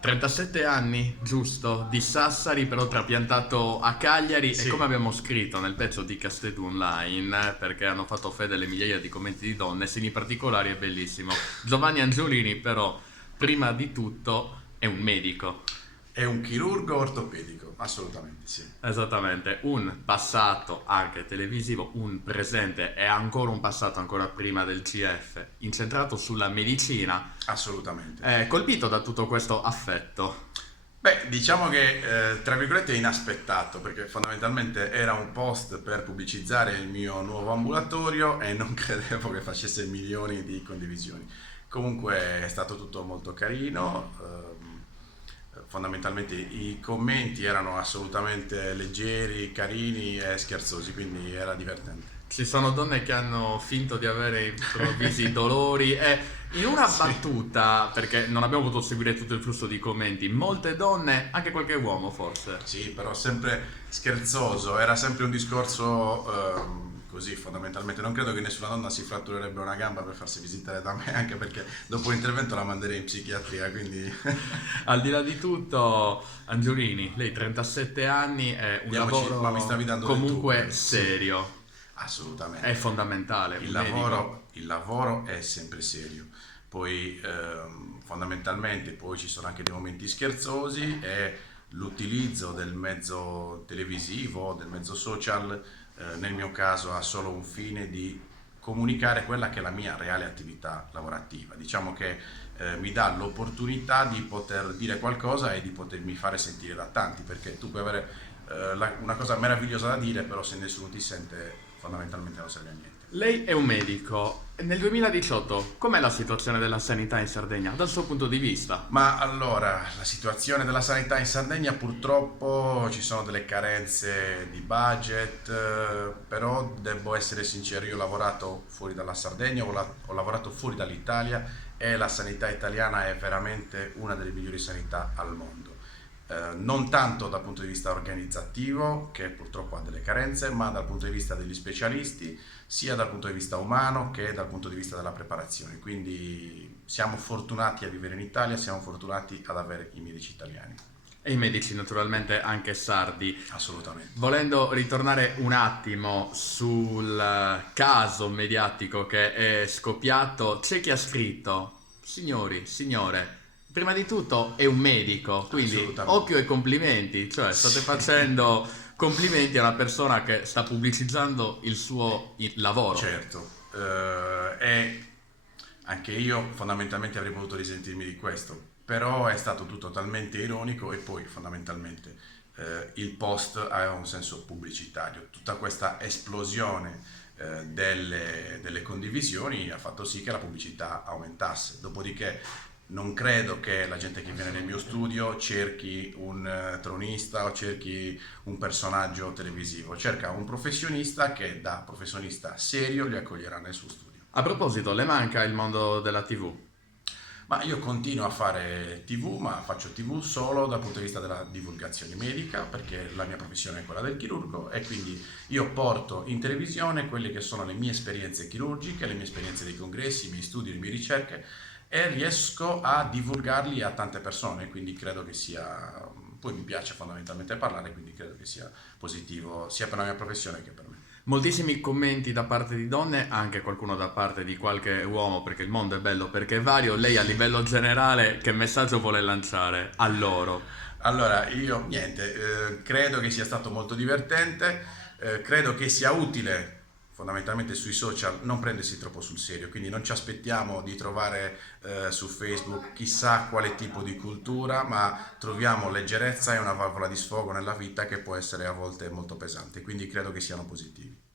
37 anni, giusto, di Sassari, però trapiantato a Cagliari e Sì. come abbiamo scritto nel pezzo di Casteto Online, perché hanno fatto fede alle migliaia di commenti di donne, segni particolari è bellissimo. Giovanni Angiolini però, prima di tutto, è un medico. È un chirurgo ortopedico, assolutamente sì. Esattamente, un passato anche televisivo, un presente e ancora un passato ancora prima del CF, incentrato sulla medicina, Assolutamente. colpito da tutto questo affetto. Beh, diciamo che tra virgolette è inaspettato perché fondamentalmente era un post per pubblicizzare il mio nuovo ambulatorio e non credevo che facesse milioni di condivisioni. Comunque è stato tutto molto carino, fondamentalmente i commenti erano assolutamente leggeri, carini e scherzosi, quindi era divertente. Ci sono donne che hanno finto di avere improvvisi dolori e in una Sì. battuta, perché non abbiamo potuto seguire tutto il flusso di commenti, molte donne, anche qualche uomo forse. Sì, però sempre scherzoso, era sempre un discorso così fondamentalmente. Non credo che nessuna donna si fratturerebbe una gamba per farsi visitare da me, anche perché dopo l'intervento la manderei in psichiatria, quindi Al di là di tutto, Angiolini, lei 37 anni è un ma mi lavoro stavi dando del tu. comunque Sì, serio, è assolutamente. fondamentale, Il un medico. lavoro, il lavoro è sempre serio. Poi fondamentalmente poi ci sono anche dei momenti scherzosi e l'utilizzo del mezzo televisivo, del mezzo social, nel mio caso ha solo un fine di comunicare quella che è la mia reale attività lavorativa. Diciamo che mi dà l'opportunità di poter dire qualcosa e di potermi fare sentire da tanti, perché tu puoi avere una cosa meravigliosa da dire, però se nessuno ti sente fondamentalmente non serve a niente. Lei è un medico. Nel 2018, com'è la situazione della sanità in Sardegna, dal suo punto di vista? Ma allora, la situazione della sanità in Sardegna purtroppo ci sono delle carenze di budget, però devo essere sincero, io ho lavorato fuori dalla Sardegna, ho lavorato fuori dall'Italia e la sanità italiana è veramente una delle migliori sanità al mondo. Non tanto dal punto di vista organizzativo, che purtroppo ha delle carenze, ma dal punto di vista degli specialisti, sia dal punto di vista umano che dal punto di vista della preparazione. Quindi siamo fortunati a vivere in Italia, siamo fortunati ad avere i medici italiani. E i medici naturalmente anche sardi. Assolutamente. Volendo ritornare un attimo sul caso mediatico che è scoppiato, c'è chi ha scritto, signori, signore, prima di tutto è un medico, quindi Assolutamente. occhio ai complimenti, cioè state Sì. facendo complimenti a una persona che sta pubblicizzando il suo lavoro. Certo, e anche io fondamentalmente avrei potuto risentirmi di questo, però è stato tutto talmente ironico e poi fondamentalmente il post aveva un senso pubblicitario. Tutta questa esplosione delle condivisioni ha fatto sì che la pubblicità aumentasse. Dopodiché non credo che la gente che viene nel mio studio cerchi un tronista o cerchi un personaggio televisivo, cerca un professionista che da professionista serio li accoglierà nel suo studio. A proposito, le manca il mondo della TV? Ma io continuo a fare TV, ma faccio TV solo dal punto di vista della divulgazione medica, perché la mia professione è quella del chirurgo e quindi io porto in televisione quelle che sono le mie esperienze chirurgiche, le mie esperienze dei congressi, i miei studi, le mie ricerche e riesco a divulgarli a tante persone, quindi credo che sia, poi mi piace fondamentalmente parlare, quindi credo che sia positivo sia per la mia professione che per me. Moltissimi commenti da parte di donne, anche qualcuno da parte di qualche uomo, perché il mondo è bello, perché è vario. Lei a livello generale che messaggio vuole lanciare a loro? Allora, io niente, credo che sia stato molto divertente, credo che sia utile fondamentalmente sui social non prendersi troppo sul serio, quindi non ci aspettiamo di trovare su Facebook chissà quale tipo di cultura, ma troviamo leggerezza e una valvola di sfogo nella vita che può essere a volte molto pesante, quindi credo che siano positivi.